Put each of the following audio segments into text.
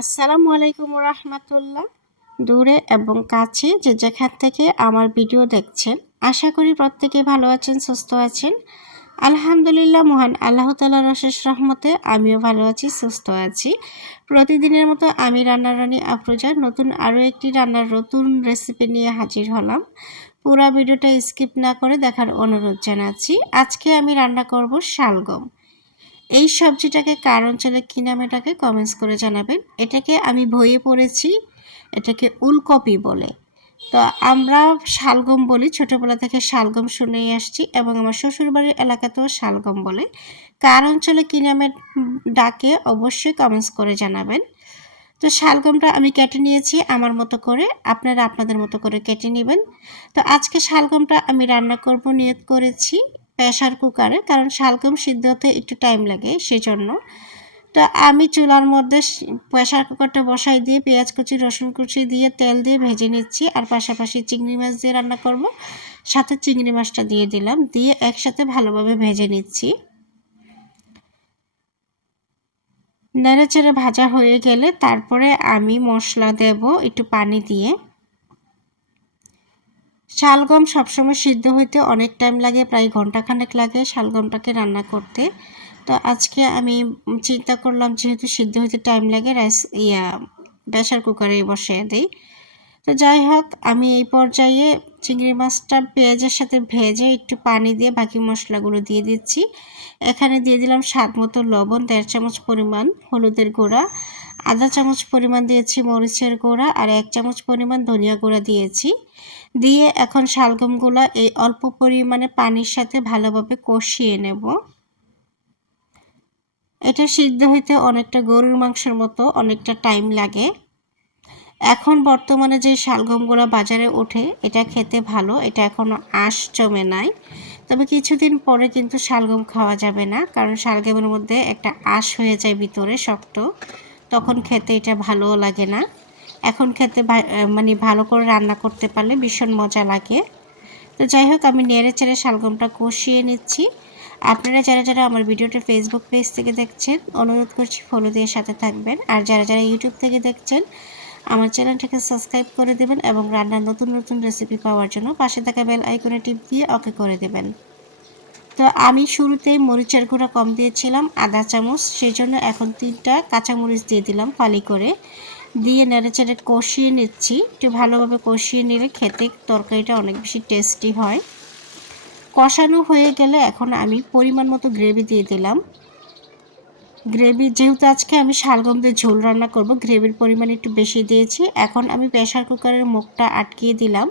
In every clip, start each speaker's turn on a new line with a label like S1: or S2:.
S1: আসসালামু আলাইকুম রহমতুল্লাহ দূরে এবং কাছে যে যেখান থেকে আমার ভিডিও দেখছেন, আশা করি প্রত্যেকে ভালো আছেন, সুস্থ আছেন। আলহামদুলিল্লাহ, মহান আল্লাহ তালা রশেষ রহমতে আমিও ভালো আছি, সুস্থ আছি। প্রতিদিনের মতো আমি রান্নার রানী আফরোজার নতুন আরও একটি রান্নার নতুন রেসিপি নিয়ে হাজির হলাম। পুরা ভিডিওটা স্কিপ না করে দেখার অনুরোধ জানাচ্ছি। আজকে আমি রান্না করব শালগম। এই সবজিটাকে কার অঞ্চলে কী নামে ডাকে কমেন্টস করে জানাবেন। এটাকে আমি বইয়ে পড়েছি, এটাকে উলকপি বলে। তো আমরা শালগম বলি, ছোটোবেলা থেকে শালগম শুনেই আসছি এবং আমার শ্বশুরবাড়ির এলাকাতেও শালগম বলে। কার অঞ্চলে কী নামে ডাকে অবশ্যই কমেন্টস করে জানাবেন। তো শালগমটা আমি কেটে নিয়েছি আমার মতো করে, আপনারা আপনাদের মতো করে কেটে নেবেন। তো আজকে শালগমটা আমি রান্না করব, নিয়ত করেছি। প্রেশার কুকারে, কারণ শালগম সিদ্ধ হতে একটু টাইম লাগে সেজন্য। তো আমি চুলার মধ্যে প্রেশার কুকারটা বসাই দিয়ে পেঁয়াজ কুচি, রসুন কুচি দিয়ে তেল দিয়ে ভেজে নিচ্ছি আর পাশাপাশি চিংড়ি মাছ দিয়ে রান্না করব। সাথে চিংড়ি মাছটা দিয়ে দিলাম, দিয়ে একসাথে ভালোভাবে ভেজে নিচ্ছি। নেড়ে চেড়ে ভাজা হয়ে গেলে তারপরে আমি মশলা দেব একটু পানি দিয়ে। শালগম সবসময় সিদ্ধ হইতে অনেক টাইম লাগে, প্রায় ঘণ্টা খানেক লাগে শালগমটাকে রান্না করতে। তো আজকে আমি চিন্তা করলাম, যেহেতু সিদ্ধ হইতে টাইম লাগে রাইস ইয়া প্রেশার কুকারে বসিয়ে দিই। তো যাই হোক, আমি এই পর্যায়ে চিংড়ি মাছটা পেঁয়াজের সাথে ভেজে একটু পানি দিয়ে বাকি মশলাগুলো দিয়ে দিচ্ছি। এখানে দিয়ে দিলাম স্বাদ মতো লবণ, দেড় চামচ পরিমাণ হলুদের গুঁড়া, আধা চামচ পরিমাণ দিয়েছি মরিচের গুঁড়া আর এক চামচ পরিমাণ ধনিয়া গুঁড়া দিয়েছি। দিয়ে এখন শালগমগুলো এই অল্প পরিমাণে পানির সাথে ভালোভাবে কষিয়ে নেব। এটা সিদ্ধ হইতে অনেকটা গরুর মাংসের মতো অনেকটা টাইম লাগে। এখন বর্তমানে যে শালগমগুলো বাজারে ওঠে, এটা খেতে ভালো, এটা এখনও আঁশ জমে নাই। তবে কিছুদিন পরে কিন্তু শালগম খাওয়া যাবে না, কারণ শালগমের মধ্যে একটা আঁশ হয়ে যায় ভিতরে শক্ত, তখন খেতে এটা ভালোও লাগে না। এখন খেতে মানে ভালো করে রান্না করতে পারলে ভীষণ মজা লাগে। তো যাই হোক, আমি নেড়ে চেড়ে শালগমটা কষিয়ে নিচ্ছি। আপনারা যারা যারা আমার ভিডিওটা ফেসবুক পেজ থেকে দেখছেন, অনুরোধ করছি ফলো দিয়ে সাথে থাকবেন। আর যারা যারা ইউটিউব থেকে দেখছেন আমার চ্যানেলটাকে সাবস্ক্রাইব করে দেবেন এবং রান্নার নতুন নতুন রেসিপি পাওয়ার জন্য পাশে থাকা বেল আইকনে টিপ দিয়ে ওকে করে দেবেন। তো আমি শুরুতেই মরিচের গুঁড়া কম দিয়েছিলাম আধা চামচ সেই জন্য এখন তিনটা কাঁচামরিচ দিয়ে দিলাম ফালি করে। দিয়ে নেড়ে চেড়ে কষিয়ে নিচ্ছি। একটু ভালোভাবে কষিয়ে নিলে খেতে তরকারিটা অনেক বেশি টেস্টি হয়। কষানো হয়ে গেলে এখন আমি পরিমাণ মতো গ্রেভি দিয়ে দিলাম। গ্রেভি যেহেতু আজকে আমি শালগম দিয়ে ঝোল রান্না করব গ্রেভির পরিমাণ একটু বেশি দিয়েছি। এখন আমি প্রেশার কুকারের মুখটা আটকিয়ে দিলাম।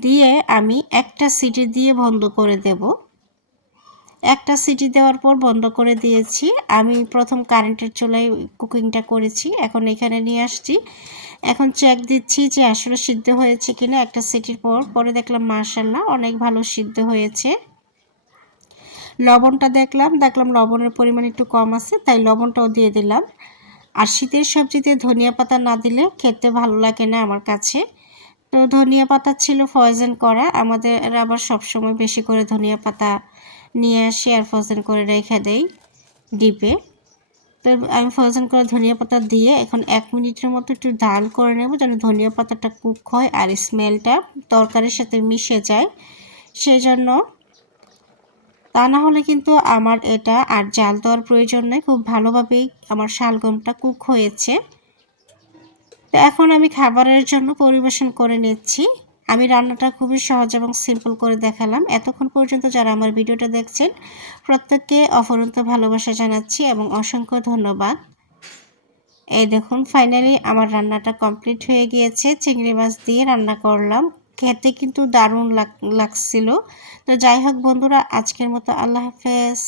S1: দিয়ে আমি একটা সিটি দিয়ে বন্ধ করে দেব। একটা সিটি দেওয়ার পর বন্ধ করে দিয়েছি। আমি প্রথম কারেন্টের চুলায় কুকিংটা করেছি। এখন এখানে নিয়ে আসছি। এখন চেক দিচ্ছি যে আসলে সিদ্ধ হয়েছে কিনা। একটা সিটির পর, পরে দেখলাম মার্শাল্লাহ অনেক ভালো সিদ্ধ হয়েছে। লবণটা দেখলাম দেখলাম লবণের পরিমাণ একটু কম আছে, তাই লবণটাও দিয়ে দিলাম। আর শীতের সবজিতে ধনিয়া পাতা না দিলে খেতে ভালো লাগে না আমার কাছে। তো ধনিয়া পাতা ছিল ফয়েজেন করা, আমাদের আবার সবসময় বেশি করে ধনিয়া পাতা নিয়ে আসি আর ফ্রোজেন করে রেখে দেই ডিপে। তো আমি ফ্রোজেন করে ধনিয়া পাতা দিয়ে এখন এক মিনিটের মতো একটু ডাল করে নেব যেন ধনিয়া পাতাটা কুক হয় আর স্মেলটা তরকারির সাথে মিশে যায়। সেই জন্য তা না হলে কিন্তু আমার এটা আর জাল দেওয়ার প্রয়োজন নেই। খুব ভালোভাবেই আমার শালগমটা কুক হয়েছে। তো এখন আমি খাবারের জন্য পরিবেশন করে নিচ্ছি। আমি রান্নাটা খুবই সহজ এবং সিম্পল করে দেখালাম। এতক্ষণ পর্যন্ত যারা আমার ভিডিওটা দেখছেন, প্রত্যেককে অফরন্ত ভালোবাসা জানাচ্ছি এবং অসংখ্য ধন্যবাদ। এই দেখুন ফাইনালি আমার রান্নাটা কমপ্লিট হয়ে গিয়েছে। চিংড়ি মাছ দিয়ে রান্না করলাম। খেতে কিন্তু দারুণ লাগ লাগছিল। তো যাই হোক বন্ধুরা আজকের মতো আল্লাহ হাফেজ।